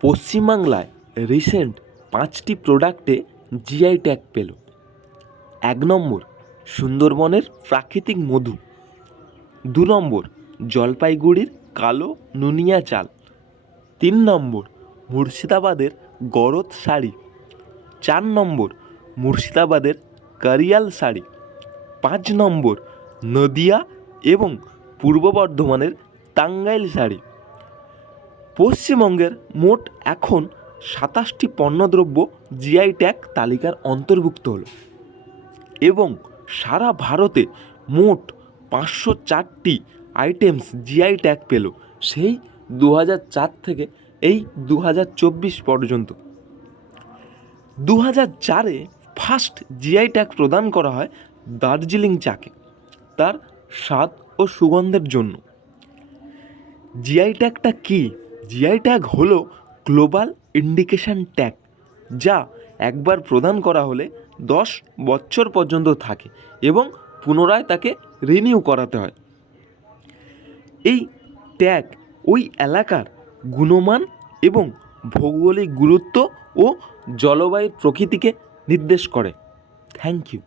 পশ্চিমবাংলায় রিসেন্ট পাঁচটি প্রোডাক্টে জিআই ট্যাগ পেল। এক নম্বর, সুন্দরবনের প্রাকৃতিক মধু। দু নম্বর, জলপাইগুড়ির কালো নুনিয়া চাল। তিন নম্বর, মুর্শিদাবাদের গরদ শাড়ি। চার নম্বর, মুর্শিদাবাদের কারিয়াল শাড়ি। পাঁচ নম্বর, নদিয়া এবং পূর্ব বর্ধমানের টাঙ্গাইল শাড়ি। পশ্চিমবঙ্গের মোট এখন সাতাশটি পণ্যদ্রব্য জিআই ট্যাগ তালিকার অন্তর্ভুক্ত হলো এবং সারা ভারতে মোট পাঁচশো চারটি আইটেমস জিআই ট্যাগ পেল সেই দু চার থেকে এই দু হাজার চব্বিশ পর্যন্ত। দু চারে ফার্স্ট জিআই ট্যাগ প্রদান করা হয় দার্জিলিং চাকে। তার স্বাদ ও সুগন্ধের জন্য। জিআই ট্যাগটা কী? জিআই ট্যাগ হল গ্লোবাল ইন্ডিকেশন ট্যাগ যা একবার প্রদান করা হলে দশ বছর পর্যন্ত থাকে এবং পুনরায় তাকে রিনিউ করাতে হয়। এই ট্যাগ ওই এলাকার গুণমান এবং ভৌগোলিক গুরুত্ব ও জলবায়ুর প্রকৃতিকে নির্দেশ করে। Thank you